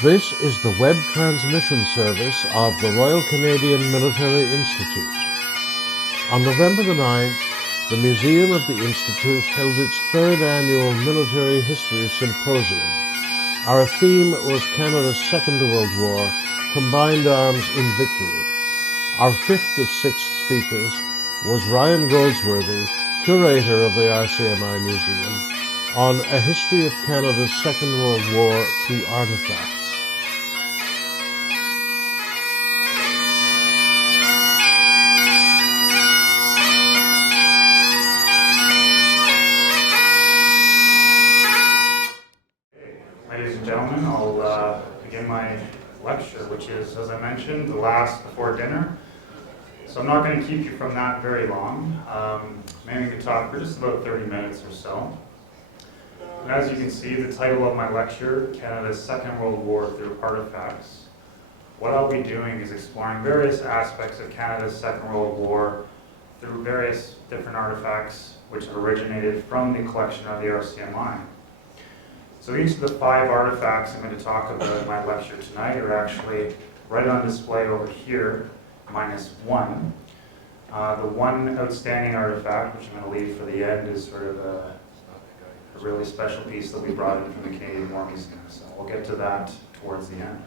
This is the web transmission service of the Royal Canadian Military Institute. On November the 9th, the Museum of the Institute held its third annual Military History Symposium. Our theme was Canada's Second World War, Combined Arms in Victory. Our fifth of six speakers was Ryan Goldsworthy, Curator of the RCMI Museum, on a history of Canada's Second World War through artifacts. Ladies and gentlemen, I'll begin my lecture, which is, as I mentioned, the last before dinner. So I'm not going to keep you from that very long. I'm aiming to talk for just about 30 minutes or so. And as you can see, the title of my lecture, Canada's Second World War Through Artifacts. What I'll be doing is exploring various aspects of Canada's Second World War through various different artifacts which originated from the collection of the RCMI. So each of the 5 artifacts I'm going to talk about in my lecture tonight are actually right on display over here, minus 1. The one outstanding artifact, which I'm going to leave for the end, is sort of a really special piece that we brought in from the Canadian War Museum. So we'll get to that towards the end.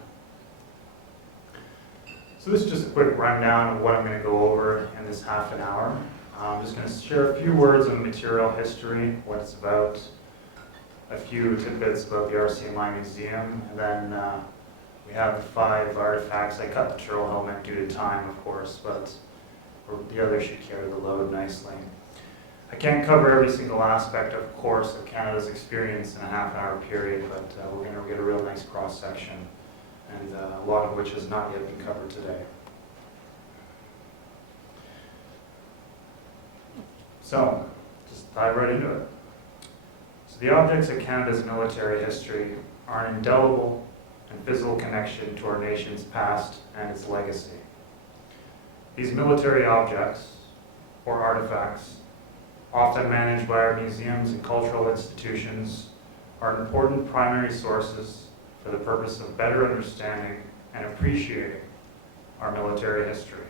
So this is just a quick rundown of what I'm going to go over in this half an hour. I'm just going to share a few words on material history, what it's about, a few tidbits about the RCMI Museum, and then we have the 5 artifacts. I cut the turtle helmet due to time, of course, but the others should carry the load nicely. I can't cover every single aspect, of course, of Canada's experience in a half-hour period, but we're going to get a real nice cross-section, and a lot of which has not yet been covered today. So, just dive right into it. The objects of Canada's military history are an indelible and physical connection to our nation's past and its legacy. These military objects, or artifacts, often managed by our museums and cultural institutions, are important primary sources for the purpose of better understanding and appreciating our military history.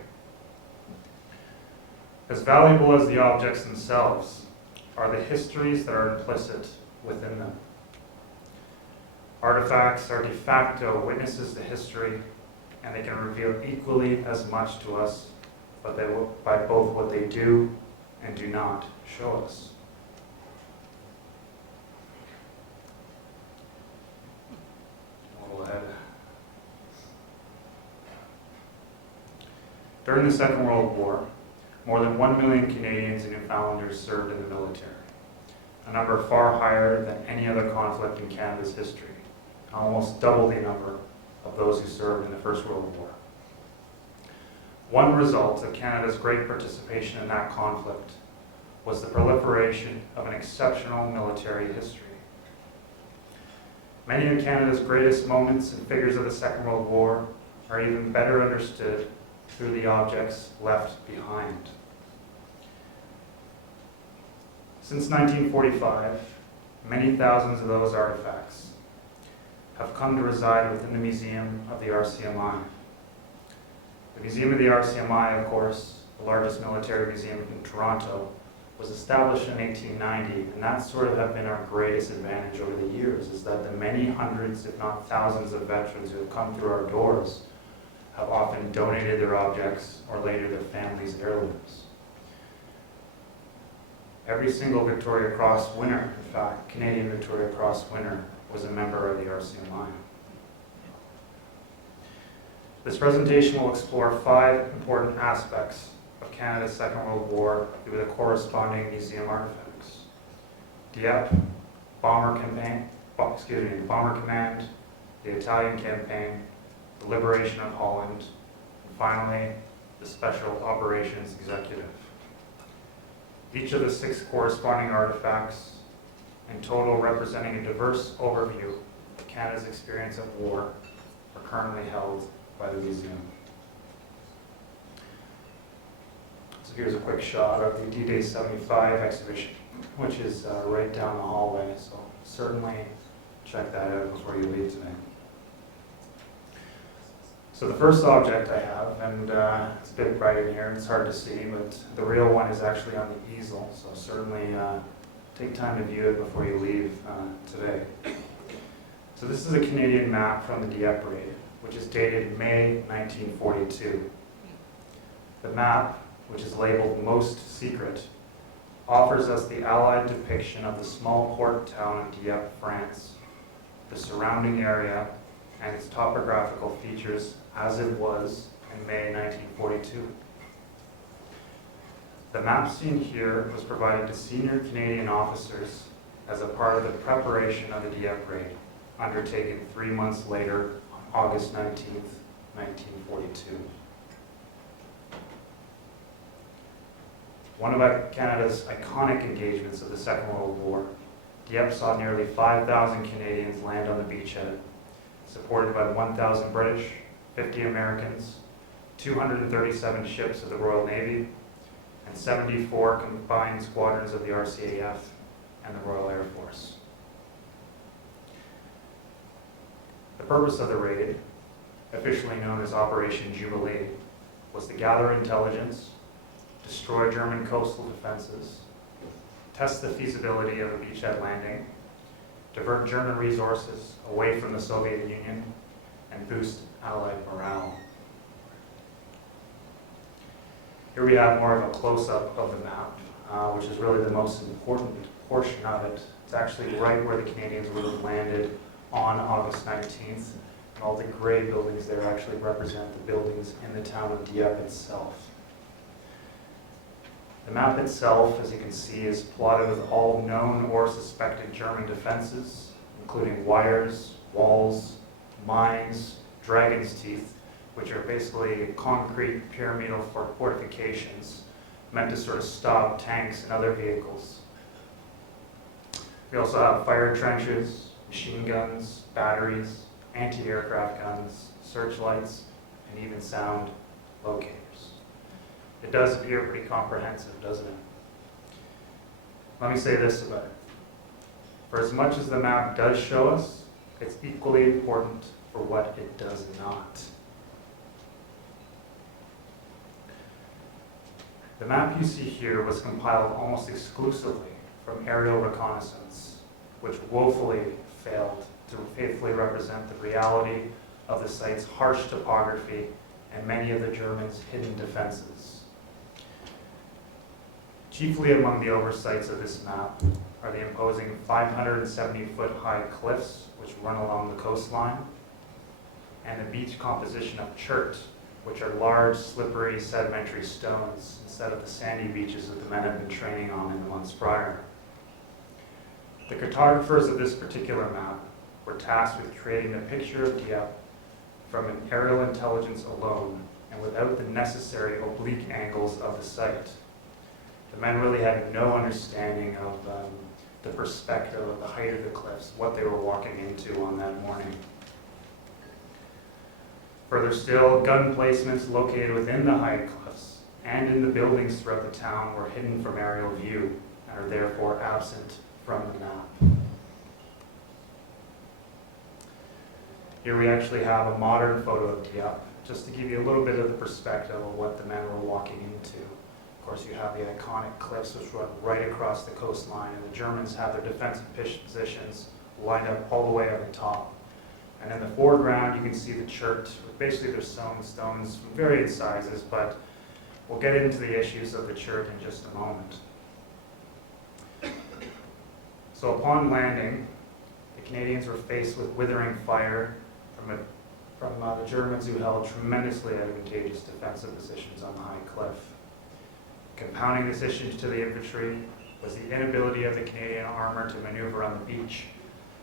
As valuable as the objects themselves are the histories that are implicit within them. Artifacts are de facto witnesses to history, and they can reveal equally as much to us by both what they do and do not show us. A little ahead. During the Second World War, more than 1 million Canadians and Newfoundlanders served in the military, a number far higher than any other conflict in Canada's history, almost double the number of those who served in the First World War. One result of Canada's great participation in that conflict was the proliferation of an exceptional military history. Many of Canada's greatest moments and figures of the Second World War are even better understood through the objects left behind. Since 1945, many thousands of those artifacts have come to reside within the Museum of the RCMI. The Museum of the RCMI, of course, the largest military museum in Toronto, was established in 1890, and that sort of have been our greatest advantage over the years, is that the many hundreds, if not thousands, of veterans who have come through our doors have often donated their objects or later their families' heirlooms. Every single Victoria Cross winner, in fact, Canadian Victoria Cross winner, was a member of the RCMI. This presentation will explore 5 important aspects of Canada's Second World War through the corresponding museum artifacts. Dieppe, Bomber Command, the Italian Campaign, the Liberation of Holland, and finally, the Special Operations Executive. Each of the 6 corresponding artifacts, in total representing a diverse overview of Canada's experience of war, are currently held by the museum. So here's a quick shot of the D-Day 75 exhibition, which is right down the hallway, so certainly check that out before you leave tonight. So the first object I have, and it's a bit bright in here, it's hard to see, but the real one is actually on the easel, so certainly take time to view it before you leave today. So this is a Canadian map from the Dieppe raid, which is dated May 1942. The map, which is labeled Most Secret, offers us the Allied depiction of the small port town of Dieppe, France, the surrounding area, and its topographical features as it was in May 1942. The map seen here was provided to senior Canadian officers as a part of the preparation of the Dieppe raid, undertaken 3 months later on August 19th, 1942. One of Canada's iconic engagements of the Second World War, Dieppe saw nearly 5,000 Canadians land on the beachhead, supported by 1,000 British, 50 Americans, 237 ships of the Royal Navy, and 74 combined squadrons of the RCAF and the Royal Air Force. The purpose of the raid, officially known as Operation Jubilee, was to gather intelligence, destroy German coastal defenses, test the feasibility of a beachhead landing, divert German resources away from the Soviet Union, and boost Allied morale. Here we have more of a close-up of the map, which is really the most important portion of it. It's actually right where the Canadians would have landed on August 19th, and all the gray buildings there actually represent the buildings in the town of Dieppe itself. The map itself, as you can see, is plotted with all known or suspected German defenses, including wires, walls, mines, dragon's teeth, which are basically concrete pyramidal fortifications meant to sort of stop tanks and other vehicles. We also have fire trenches, machine guns, batteries, anti-aircraft guns, searchlights, and even sound locators. It does appear pretty comprehensive, doesn't it? Let me say this about it. For as much as the map does show us, it's equally important for what it does not. The map you see here was compiled almost exclusively from aerial reconnaissance, which woefully failed to faithfully represent the reality of the site's harsh topography and many of the Germans' hidden defenses. Chiefly among the oversights of this map are the imposing 570-foot-high cliffs which run along the coastline, and the beach composition of chert, which are large, slippery, sedimentary stones instead of the sandy beaches that the men had been training on in the months prior. The cartographers of this particular map were tasked with creating a picture of Dieppe from an aerial intelligence alone and without the necessary oblique angles of the site. The men really had no understanding of the perspective of the height of the cliffs, what they were walking into on that morning. Further still, gun placements located within the high cliffs and in the buildings throughout the town were hidden from aerial view and are therefore absent from the map. Here we actually have a modern photo of Dieppe, just to give you a little bit of the perspective of what the men were walking into. Of course, you have the iconic cliffs which run right across the coastline, and the Germans have their defensive positions lined up all the way on the top. And in the foreground, you can see the chert. Basically, they're sewn stones from varied sizes, but we'll get into the issues of the chert in just a moment. So upon landing, the Canadians were faced with withering fire from the Germans, who held tremendously advantageous defensive positions on the high cliff. Compounding this issue to the infantry was the inability of the Canadian armor to maneuver on the beach,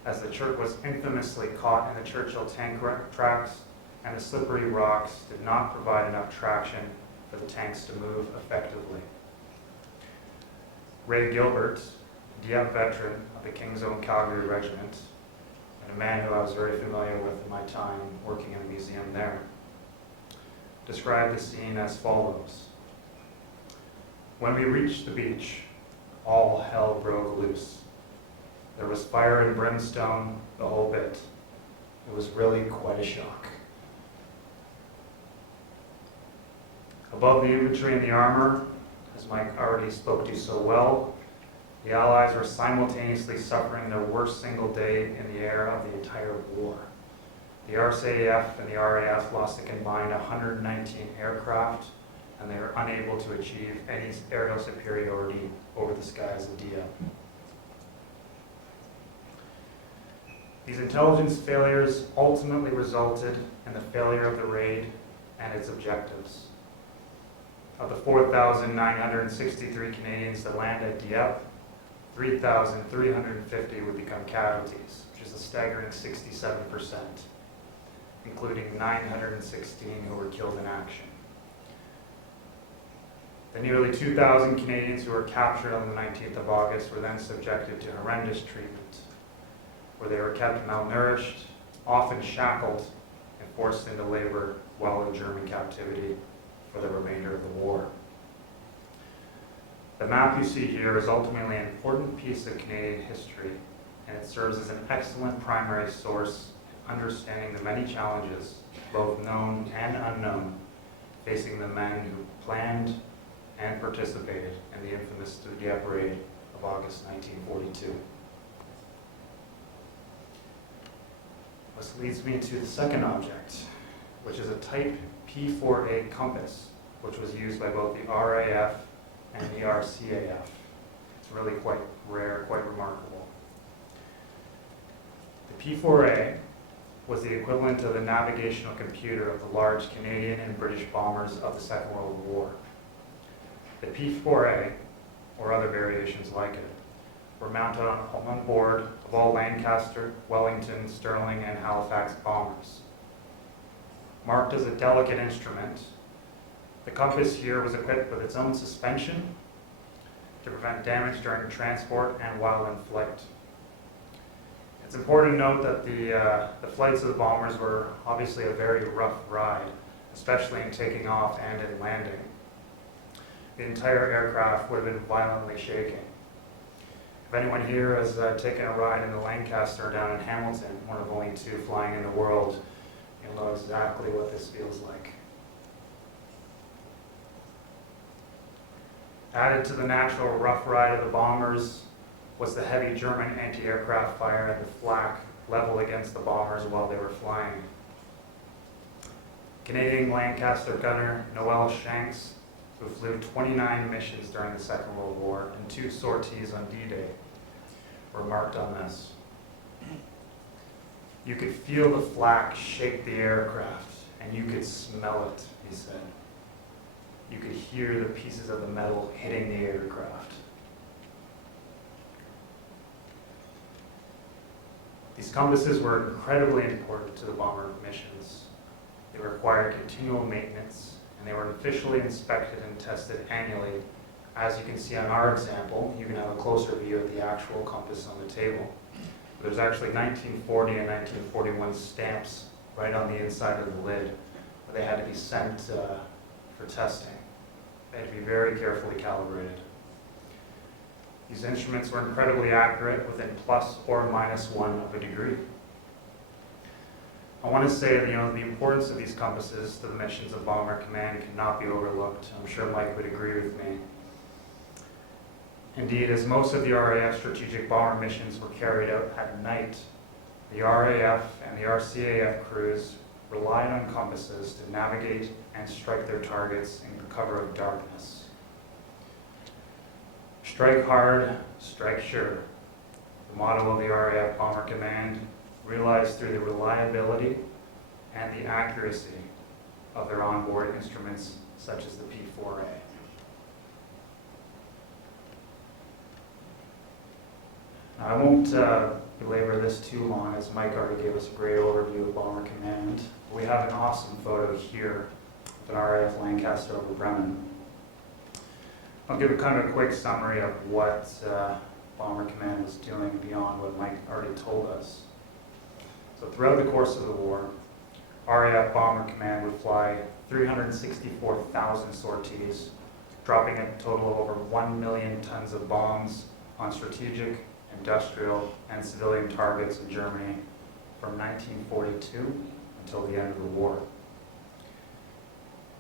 as the chert was infamously caught in the Churchill tank tracks, and the slippery rocks did not provide enough traction for the tanks to move effectively. Ray Gilbert, Dieppe veteran of the King's Own Calgary Regiment, and a man who I was very familiar with in my time working in the museum there, described the scene as follows. When we reached the beach, all hell broke loose. There was fire and brimstone, the whole bit. It was really quite a shock. Above the infantry and the armor, as Mike already spoke to so well, the Allies were simultaneously suffering their worst single day in the air of the entire war. The RCAF and the RAF lost a combined 119 aircraft, and they were unable to achieve any aerial superiority over the skies of Dieppe. These intelligence failures ultimately resulted in the failure of the raid and its objectives. Of the 4,963 Canadians that landed at Dieppe, 3,350 would become casualties, which is a staggering 67%, including 916 who were killed in action. The nearly 2,000 Canadians who were captured on the 19th of August were then subjected to horrendous treatment, where they were kept malnourished, often shackled, and forced into labor while in German captivity for the remainder of the war. The map you see here is ultimately an important piece of Canadian history, and it serves as an excellent primary source in understanding the many challenges, both known and unknown, facing the men who planned and participated in the infamous Dieppe raid of August 1942. This leads me to the second object, which is a Type P4A compass, which was used by both the RAF and the RCAF. It's really quite rare, quite remarkable. The P4A was the equivalent of the navigational computer of the large Canadian and British bombers of the Second World War. The P4A, or other variations like it, were mounted on board of all Lancaster, Wellington, Stirling, and Halifax bombers. Marked as a delicate instrument, the compass here was equipped with its own suspension to prevent damage during transport and while in flight. It's important to note that the flights of the bombers were obviously a very rough ride, especially in taking off and in landing. The entire aircraft would have been violently shaking. If anyone here has taken a ride in the Lancaster down in Hamilton, one of only two flying in the world, you'll know exactly what this feels like. Added to the natural rough ride of the bombers was the heavy German anti-aircraft fire and the flak leveled against the bombers while they were flying. Canadian Lancaster gunner Noel Shanks, who flew 29 missions during the Second World War and 2 sorties on D-Day, were marked on this. You could feel the flak shake the aircraft, and you could smell it, he said. You could hear the pieces of the metal hitting the aircraft. These compasses were incredibly important to the bomber missions. They required continual maintenance, and they were officially inspected and tested annually. As you can see on our example, you can have a closer view of the actual compass on the table. There's actually 1940 and 1941 stamps right on the inside of the lid, where they had to be sent for testing. They had to be very carefully calibrated. These instruments were incredibly accurate, within plus or minus 1 of a degree. I want to say that the importance of these compasses to the missions of Bomber Command cannot be overlooked. I'm sure Mike would agree with me. Indeed, as most of the RAF strategic bomber missions were carried out at night, the RAF and the RCAF crews relied on compasses to navigate and strike their targets in the cover of darkness. Strike hard, strike sure. The motto of the RAF Bomber Command, realized through the reliability and the accuracy of their onboard instruments, such as the P4A. Now, I won't belabor this too long, as Mike already gave us a great overview of Bomber Command. We have an awesome photo here of an RAF Lancaster over Bremen. I'll give a kind of a quick summary of what Bomber Command was doing beyond what Mike already told us. So throughout the course of the war, RAF Bomber Command would fly 364,000 sorties, dropping a total of over 1 million tons of bombs on strategic, industrial, and civilian targets in Germany from 1942 until the end of the war.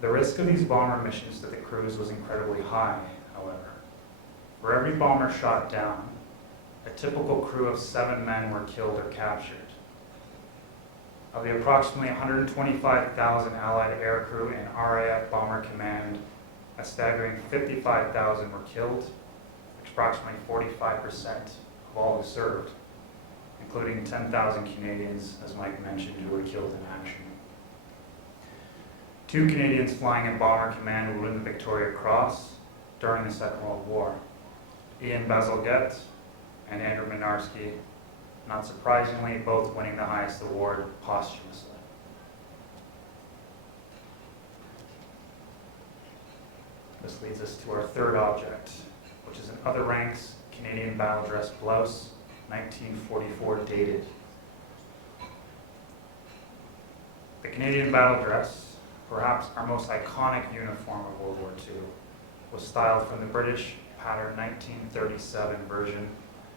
The risk of these bomber missions to the crews was incredibly high, however. For every bomber shot down, a typical crew of 7 men were killed or captured. Of the approximately 125,000 Allied aircrew in RAF Bomber Command, a staggering 55,000 were killed, approximately 45% of all who served, including 10,000 Canadians, as Mike mentioned, who were killed in action. 2 Canadians flying in Bomber Command would win the Victoria Cross during the Second World War. Ian Bazalgette and Andrew Minarski, not surprisingly, both winning the highest award posthumously. This leads us to our third object, which is an Other Ranks Canadian Battle Dress Blouse, 1944 dated. The Canadian Battle Dress, perhaps our most iconic uniform of World War II, was styled from the British pattern 1937 version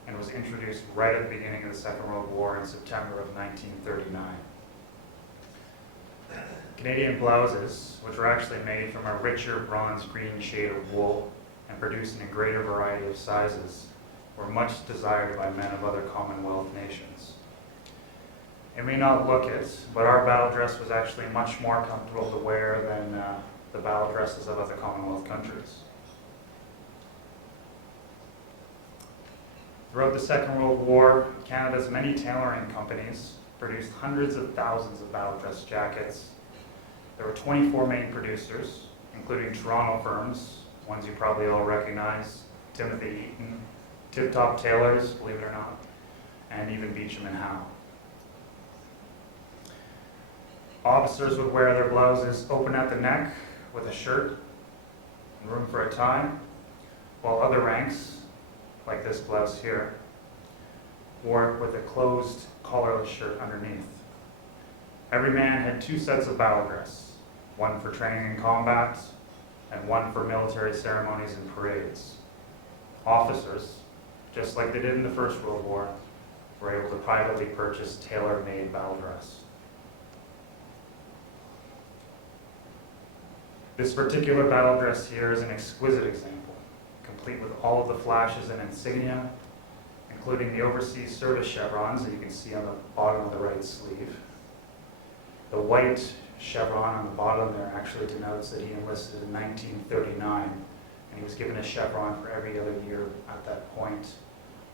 and was introduced right at the beginning of the Second World War in September of 1939. Canadian blouses, which were actually made from a richer bronze-green shade of wool and produced in a greater variety of sizes, were much desired by men of other Commonwealth nations. It may not look it, but our battle dress was actually much more comfortable to wear than the battle dresses of other Commonwealth countries. Throughout the Second World War, Canada's many tailoring companies produced hundreds of thousands of battle dress jackets. There were 24 main producers, including Toronto firms, ones you probably all recognize, Timothy Eaton, Tip Top Tailors, believe it or not, and even Beecham and Howe. Officers would wear their blouses open at the neck with a shirt and room for a tie, while other ranks, like this blouse here, wore it with a closed collarless shirt underneath. Every man had 2 sets of battle dress, one for training and combat, and one for military ceremonies and parades. Officers, just like they did in the First World War, were able to privately purchase tailor-made battle dress. This particular battle dress here is an exquisite example, complete with all of the flashes and insignia, including the overseas service chevrons that you can see on the bottom of the right sleeve. The white chevron on the bottom there actually denotes that he enlisted in 1939, and he was given a chevron for every other year at that point,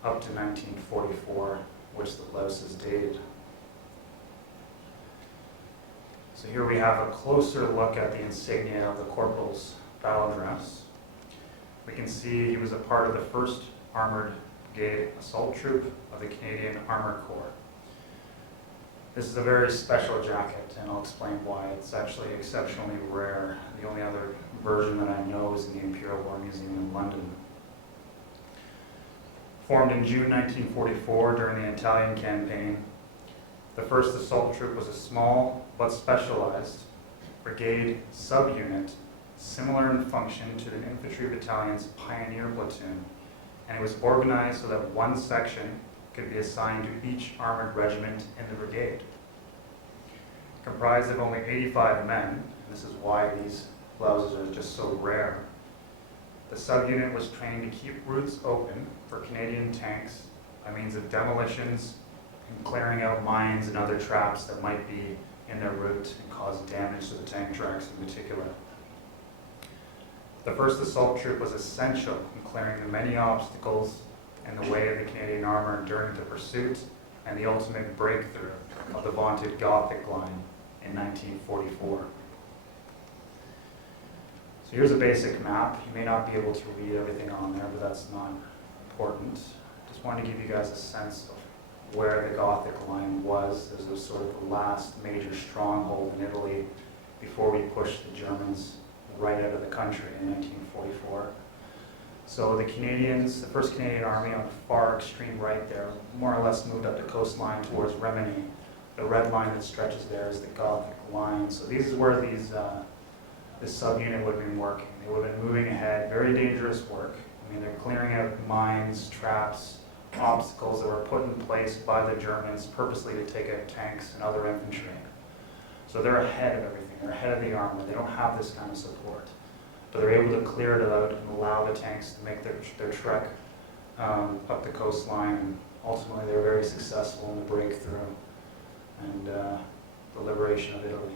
up to 1944, which the blouse is dated. So here we have a closer look at the insignia of the corporal's battle dress. We can see he was a part of the 1st Armored Brigade Assault Troop of the Canadian Armored Corps. This is a very special jacket, and I'll explain why. It's actually exceptionally rare. The only other version that I know is in the Imperial War Museum in London. Formed in June 1944 during the Italian campaign, the 1st Assault Troop was a small but specialized brigade subunit similar in function to the infantry battalion's pioneer platoon, and it was organized so that one section could be assigned to each armored regiment in the brigade. Comprised of only 85 men, and this is why these blouses are just so rare, the subunit was trained to keep routes open for Canadian tanks by means of demolitions and clearing out mines and other traps that might be in their route and cause damage to the tank tracks in particular. The 1st Assault Troop was essential in clearing the many obstacles in the way of the Canadian armor during the pursuit and the ultimate breakthrough of the vaunted Gothic line in 1944. So here's a basic map. You may not be able to read everything on there, but that's not important. Just wanted to give you guys a sense of where the Gothic line was. This was sort of the last major stronghold in Italy before we pushed the Germans right out of the country in 1944. So the Canadians, the 1st Canadian Army on the far extreme right there, more or less moved up the coastline towards Rimini. The red line that stretches there is the Gothic line. So these is where this subunit would have been working. They would have been moving ahead, very dangerous work. I mean, they're clearing out mines, traps, obstacles that were put in place by the Germans purposely to take out tanks and other infantry. So they're ahead of everything. They're ahead of the armor. They don't have this kind of support. But they're able to clear it out and allow the tanks to make their trek up the coastline. And ultimately, they're very successful in the breakthrough and the liberation of Italy.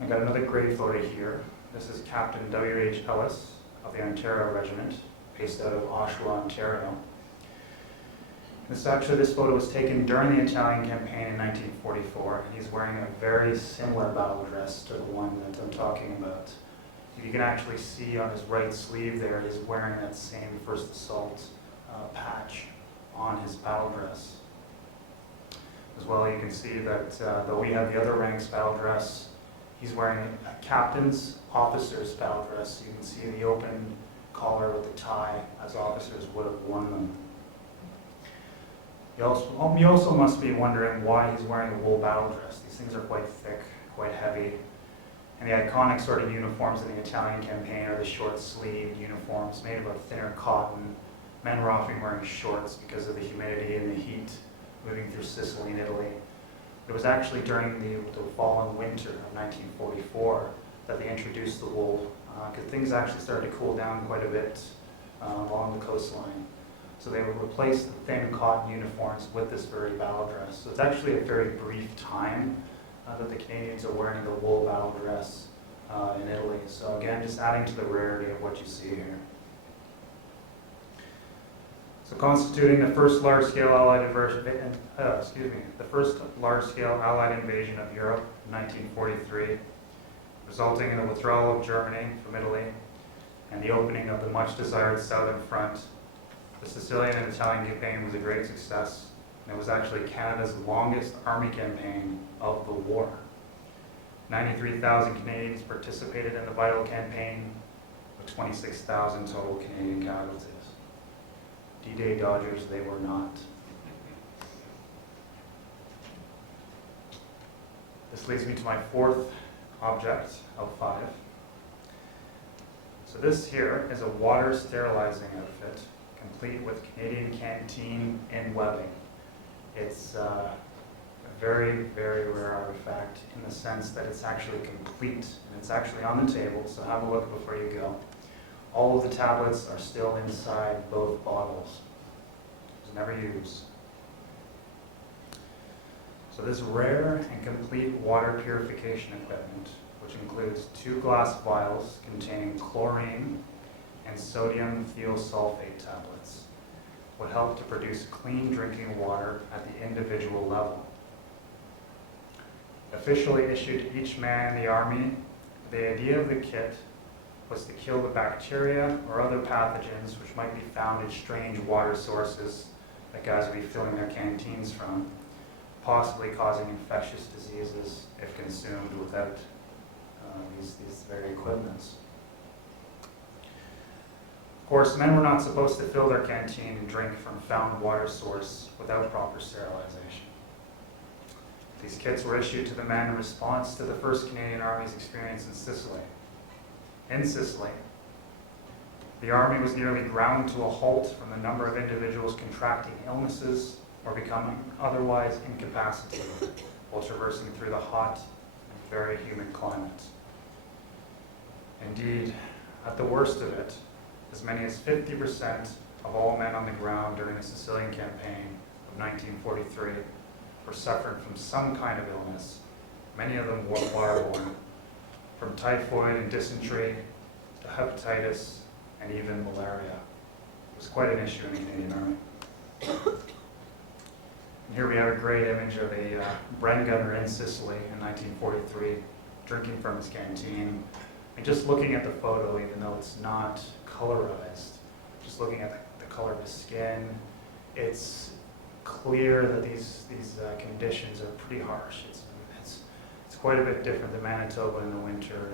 I got another great photo here. This is Captain W.H. Ellis of the Ontario Regiment, based out of Oshawa, Ontario. This photo was taken during the Italian campaign in 1944, and he's wearing a very similar battle dress to the one that I'm talking about. You can actually see on his right sleeve there, he's wearing that same First Assault patch on his battle dress. As well, you can see that though we have the other ranks battle dress, he's wearing a captain's officer's battle dress. You can see the open collar with the tie, as officers would have worn them. You also must be wondering why he's wearing a wool battle dress. These things are quite thick, quite heavy. And the iconic sort of uniforms in the Italian campaign are the short-sleeved uniforms made of thinner cotton. Men were often wearing shorts because of the humidity and the heat moving through Sicily and Italy. It was actually during the fall and winter of 1944 that they introduced the wool, because things actually started to cool down quite a bit along the coastline. So they would replace the thin cotton uniforms with this very battle dress. So it's actually a very brief time that the Canadians are wearing the wool battle dress in Italy. So again, just adding to the rarity of what you see here. So constituting the first large-scale Allied invasion of Europe in 1943, resulting in the withdrawal of Germany from Italy and the opening of the much-desired Southern Front. The Sicilian and Italian campaign was a great success, and it was actually Canada's longest army campaign of the war. 93,000 Canadians participated in the vital campaign, with 26,000 total Canadian casualties. D-Day Dodgers, they were not. This leads me to my fourth object of 5. So this here is a water sterilizing outfit, complete with Canadian canteen and webbing. It's a very, very rare artifact in the sense that it's actually complete, and it's actually on the table, so have a look before you go. All of the tablets are still inside both bottles. It was never used. So this rare and complete water purification equipment, which includes 2 glass vials containing chlorine and sodium thiosulfate tablets, would help to produce clean drinking water at the individual level. Officially issued to each man in the Army, the idea of the kit was to kill the bacteria or other pathogens which might be found in strange water sources that guys would be filling their canteens from, possibly causing infectious diseases if consumed without these very equipments. Of course, men were not supposed to fill their canteen and drink from found water source without proper sterilization. These kits were issued to the men in response to the 1st Canadian Army's experience in Sicily. In Sicily, the Army was nearly ground to a halt from the number of individuals contracting illnesses or becoming otherwise incapacitated while traversing through the hot and very humid climate. Indeed, at the worst of it, as many as 50% of all men on the ground during the Sicilian campaign of 1943 were suffering from some kind of illness, many of them waterborne, from typhoid and dysentery to hepatitis and even malaria. It was quite an issue in the Canadian Army. And here we have a great image of a Bren gunner in Sicily in 1943, drinking from his canteen. And just looking at the photo, even though it's not colorized, just looking at the color of his skin, it's clear that these conditions are pretty harsh. It's quite a bit different than Manitoba in the winter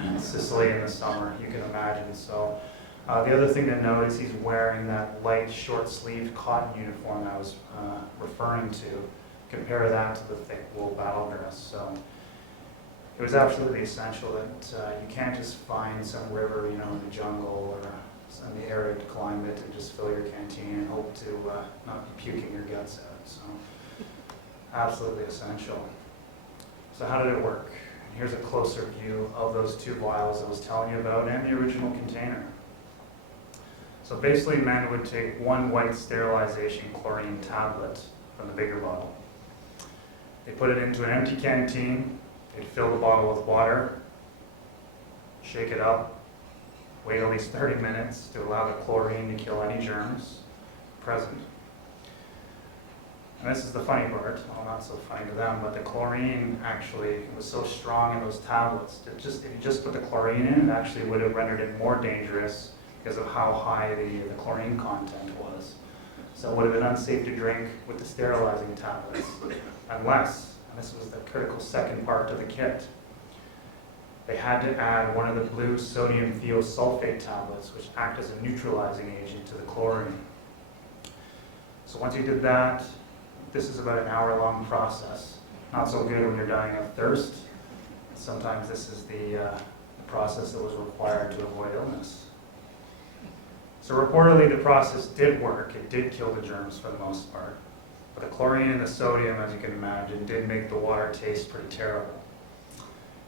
and Sicily in the summer, you can imagine. So the other thing to note is he's wearing that light short-sleeved cotton uniform I was referring to. Compare that to the thick wool battle dress. So it was absolutely essential that you can't just find some river, in the jungle or in the arid climate and just fill your canteen and hope to not be puking your guts out. So absolutely essential. So how did it work? Here's a closer view of those two vials I was telling you about and the original container. So basically, men would take one white sterilization chlorine tablet from the bigger bottle. They put it into an empty canteen, they'd fill the bottle with water, shake it up, wait at least 30 minutes to allow the chlorine to kill any germs present. And this is the funny part, well, not so funny to them, but the chlorine actually was so strong in those tablets that if you just put the chlorine in, it actually would have rendered it more dangerous because of how high the chlorine content was. So it would have been unsafe to drink with the sterilizing tablets, unless, and this was the critical second part of the kit, they had to add one of the blue sodium thiosulfate tablets, which act as a neutralizing agent to the chlorine. So once you did that, this is about an hour-long process. Not so good when you're dying of thirst. Sometimes this is the process that was required to avoid illness. So reportedly the process did work. It did kill the germs for the most part. But the chlorine and the sodium, as you can imagine, did make the water taste pretty terrible.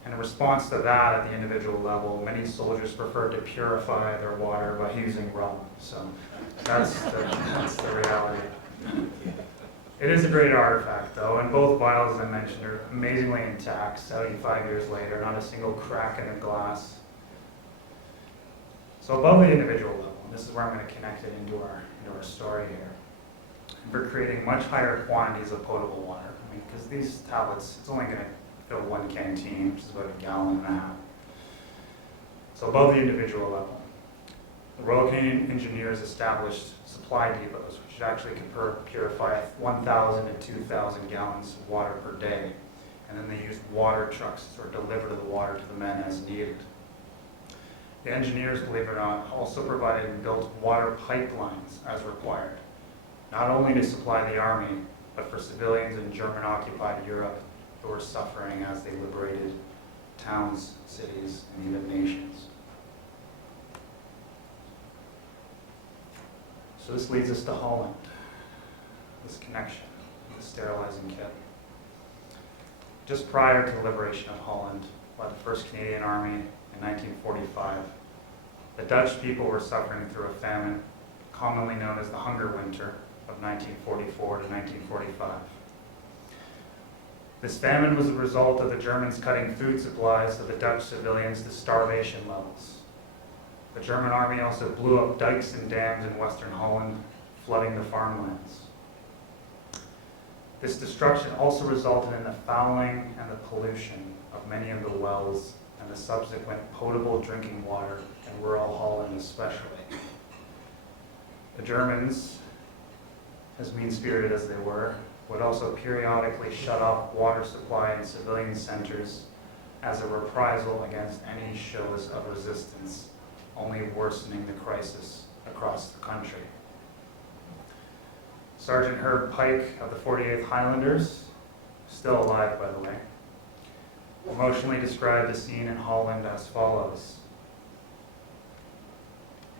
And in response to that, at the individual level, many soldiers preferred to purify their water by using rum. So that's the reality. It is a great artifact, though, and both vials, as I mentioned, are amazingly intact 75 years later, not a single crack in the glass. So above the individual level, and this is where I'm going to connect it into our story here, we're creating much higher quantities of potable water. I mean, because these tablets, it's only going to fill one canteen, which is about 1.5 gallons. So above the individual level, the Royal Canadian Engineers established supply depots, which actually could purify 1,000 to 2,000 gallons of water per day. And then they used water trucks to sort of deliver the water to the men as needed. The engineers, believe it or not, also provided and built water pipelines as required, not only to supply the army, but for civilians in German-occupied Europe who were suffering as they liberated towns, cities, and even nations. So this leads us to Holland, this connection, the sterilizing kit. Just prior to the liberation of Holland by the 1st Canadian Army in 1945, the Dutch people were suffering through a famine commonly known as the Hunger Winter of 1944 to 1945. This famine was the result of the Germans cutting food supplies to the Dutch civilians to starvation levels. The German army also blew up dikes and dams in Western Holland, flooding the farmlands. This destruction also resulted in the fouling and the pollution of many of the wells and the subsequent potable drinking water in rural Holland especially. The Germans, as mean-spirited as they were, would also periodically shut off water supply in civilian centers as a reprisal against any shows of resistance, only worsening the crisis across the country. Sergeant Herb Pike of the 48th Highlanders, still alive by the way, emotionally described the scene in Holland as follows.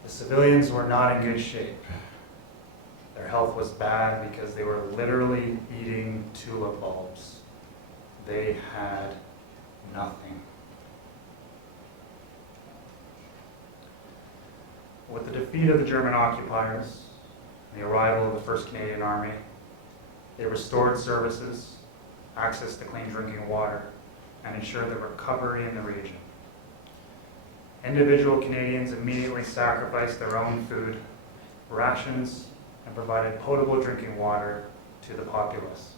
The civilians were not in good shape. Their health was bad because they were literally eating tulip bulbs. They had nothing. With the defeat of the German occupiers and the arrival of the 1st Canadian Army, they restored services, access to clean drinking water, and ensured the recovery in the region. Individual Canadians immediately sacrificed their own food, rations, and provided potable drinking water to the populace.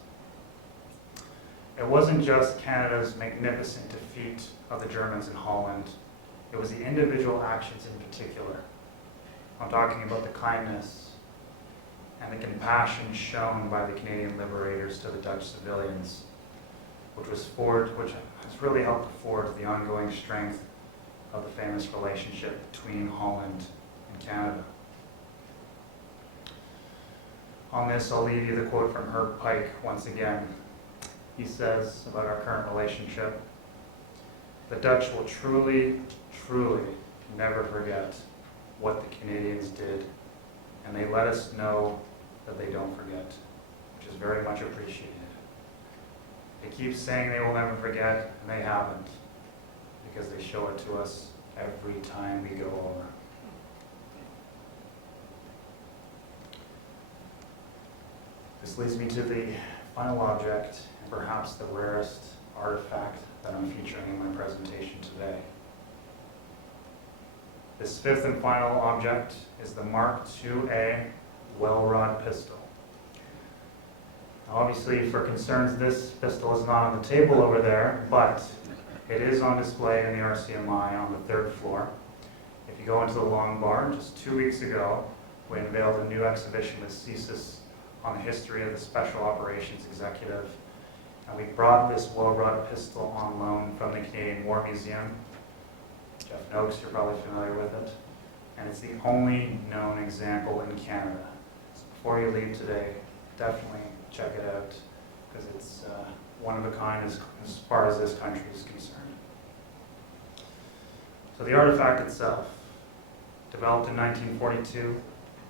It wasn't just Canada's magnificent defeat of the Germans in Holland, it was the individual actions in particular. I'm talking about the kindness and the compassion shown by the Canadian liberators to the Dutch civilians, which has really helped to forge the ongoing strength of the famous relationship between Holland and Canada. On this, I'll leave you the quote from Herb Pike once again. He says about our current relationship, "The Dutch will truly, truly never forget what the Canadians did, and they let us know that they don't forget," which is very much appreciated. They keep saying they will never forget, and they haven't, because they show it to us every time we go over. This leads me to the final object, and perhaps the rarest artifact that I'm featuring in my presentation today. This fifth and final object is the Mark IIA well-rod pistol. Now, obviously, for concerns, this pistol is not on the table over there, but it is on display in the RCMI on the third floor. If you go into the long bar, just 2 weeks ago, we unveiled a new exhibition with CSIS on the history of the Special Operations Executive. And we brought this well-rod pistol on loan from the Canadian War Museum. Jeff Noakes, you're probably familiar with it. And it's the only known example in Canada. So before you leave today, definitely check it out, because it's one of a kind as far as this country is concerned. So the artifact itself, developed in 1942,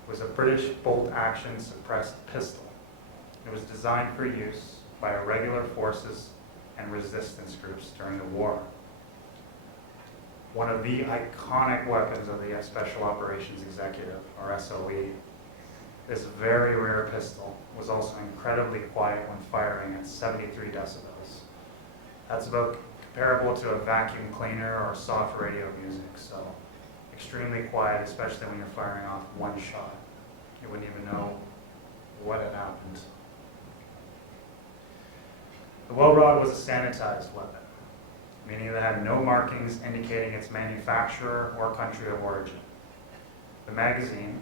was a British bolt-action suppressed pistol. It was designed for use by irregular forces and resistance groups during the war. One of the iconic weapons of the Special Operations Executive, or SOE, this very rare pistol was also incredibly quiet when firing at 73 decibels. That's about comparable to a vacuum cleaner or soft radio music, so extremely quiet, especially when you're firing off one shot. You wouldn't even know what had happened. The well rod was a sanitized weapon, meaning it had no markings indicating its manufacturer or country of origin. The magazine,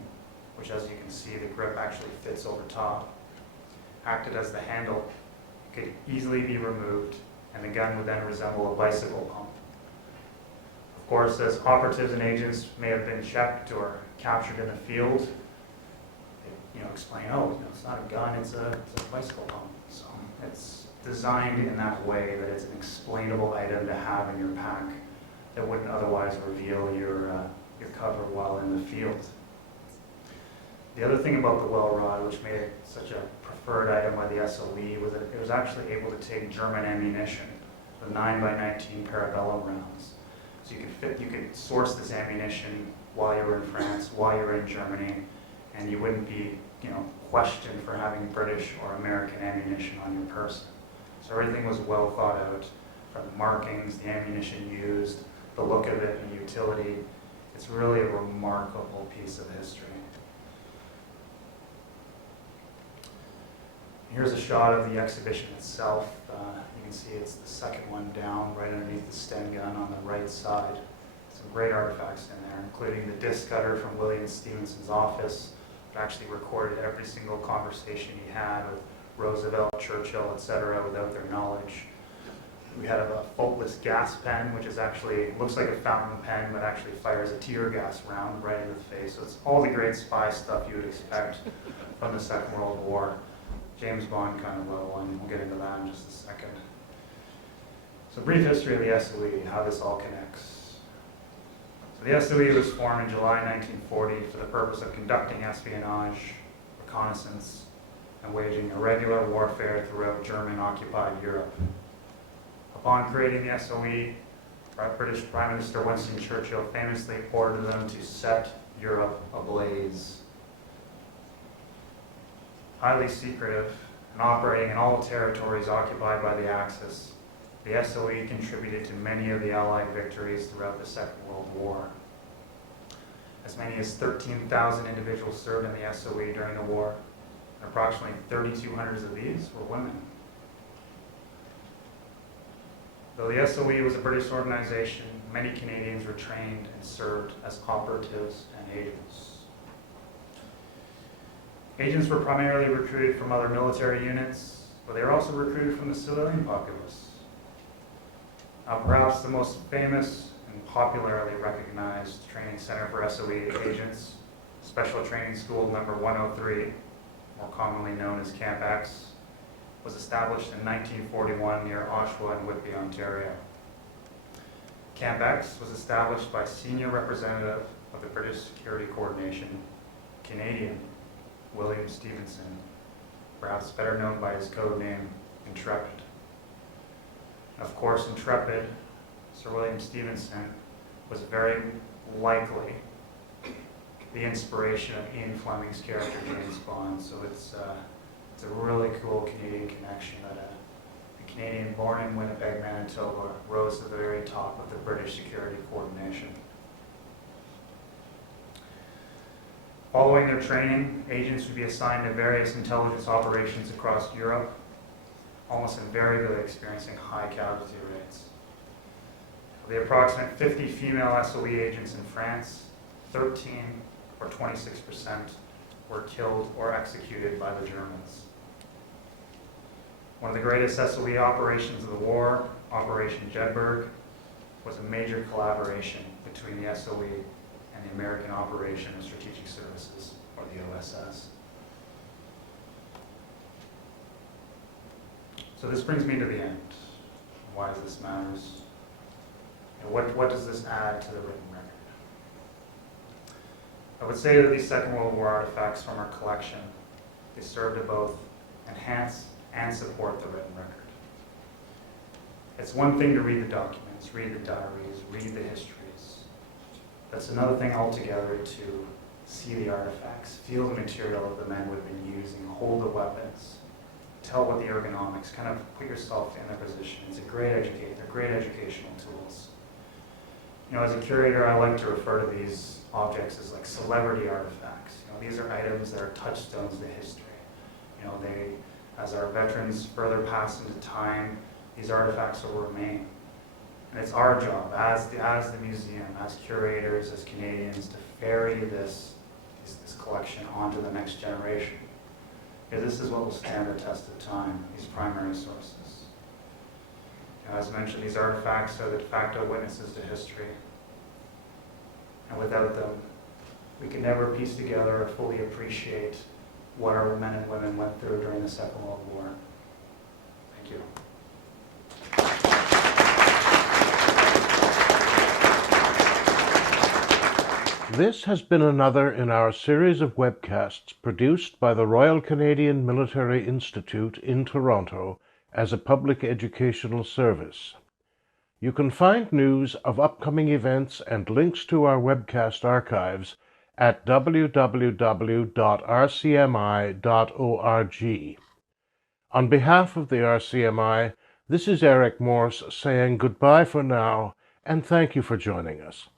which as you can see the grip actually fits over top, acted as the handle. It could easily be removed, and the gun would then resemble a bicycle pump. Of course, as operatives and agents may have been checked or captured in the field, they explain, oh, it's not a gun, it's a bicycle pump. So it's designed in that way that it's an explainable item to have in your pack that wouldn't otherwise reveal your cover while in the field. The other thing about the well rod, which made it such a preferred item by the SOE, was that it was actually able to take German ammunition, the 9x19 parabellum rounds. So you could source this ammunition while you were in France, while you were in Germany, and you wouldn't be, questioned for having British or American ammunition on your person. So everything was well thought out, from the markings, the ammunition used, the look of it, and the utility. It's really a remarkable piece of history. Here's a shot of the exhibition itself. You can see it's the second one down, right underneath the Sten gun on the right side. Some great artifacts in there, including the disc cutter from William Stevenson's office. It actually recorded every single conversation he had with Roosevelt, Churchill, etc., without their knowledge. We had a faultless gas pen, which is actually, looks like a fountain pen, but actually fires a tear gas round right into the face. So it's all the great spy stuff you would expect from the Second World War. James Bond kind of level, and we'll get into that in just a second. So brief history of the SOE, how this all connects. So the SOE was formed in July 1940 for the purpose of conducting espionage, reconnaissance, and waging irregular warfare throughout German-occupied Europe. Upon creating the SOE, British Prime Minister Winston Churchill famously ordered them to set Europe ablaze. Highly secretive and operating in all territories occupied by the Axis, the SOE contributed to many of the Allied victories throughout the Second World War. As many as 13,000 individuals served in the SOE during the war, and approximately 3,200 of these were women. Though the SOE was a British organization, many Canadians were trained and served as operatives and agents. Agents were primarily recruited from other military units, but they were also recruited from the civilian populace. Now, perhaps the most famous and popularly recognized training center for SOE agents, Special Training School Number 103, more commonly known as Camp X, was established in 1941 near Oshawa and Whitby, Ontario. Camp X was established by senior representative of the British Security Coordination, Canadian William Stevenson, perhaps better known by his code name, Intrepid. Of course, intrepid Sir William Stevenson was very likely the inspiration of Ian Fleming's character James Bond. So it's a really cool Canadian connection that a Canadian born in Winnipeg, Manitoba, rose to the very top of the British security coordination. Following their training, agents would be assigned to various intelligence operations across Europe, almost invariably experiencing high casualty rates. Of the approximate 50 female SOE agents in France, 13, or 26%, were killed or executed by the Germans. One of the greatest SOE operations of the war, Operation Jedburgh, was a major collaboration between the SOE and the American Operation of Strategic Services, or the OSS. So this brings me to the end. Why does this matter? What does this add to the written record? I would say that these Second World War artifacts from our collection, they serve to both enhance and support the written record. It's one thing to read the documents, read the diaries, read the histories. That's another thing altogether to see the artifacts, feel the material that the men would have been using, hold the weapons, tell what the ergonomics, kind of put yourself in their position. It's a great education. They're great educational tools. You know, as a curator, I like to refer to these objects as like celebrity artifacts. You know, these are items that are touchstones to history. You know, they, as our veterans further pass into time, these artifacts will remain. And it's our job as the museum, as curators, as Canadians, to ferry this collection onto the next generation. Because this is what will stand the test of time, these primary sources. You know, as mentioned, these artifacts are the de facto witnesses to history. And without them, we can never piece together or fully appreciate what our men and women went through during the Second World War. Thank you. This has been another in our series of webcasts produced by the Royal Canadian Military Institute in Toronto as a public educational service. You can find news of upcoming events and links to our webcast archives at www.rcmi.org. On behalf of the RCMI, this is Eric Morse saying goodbye for now and thank you for joining us.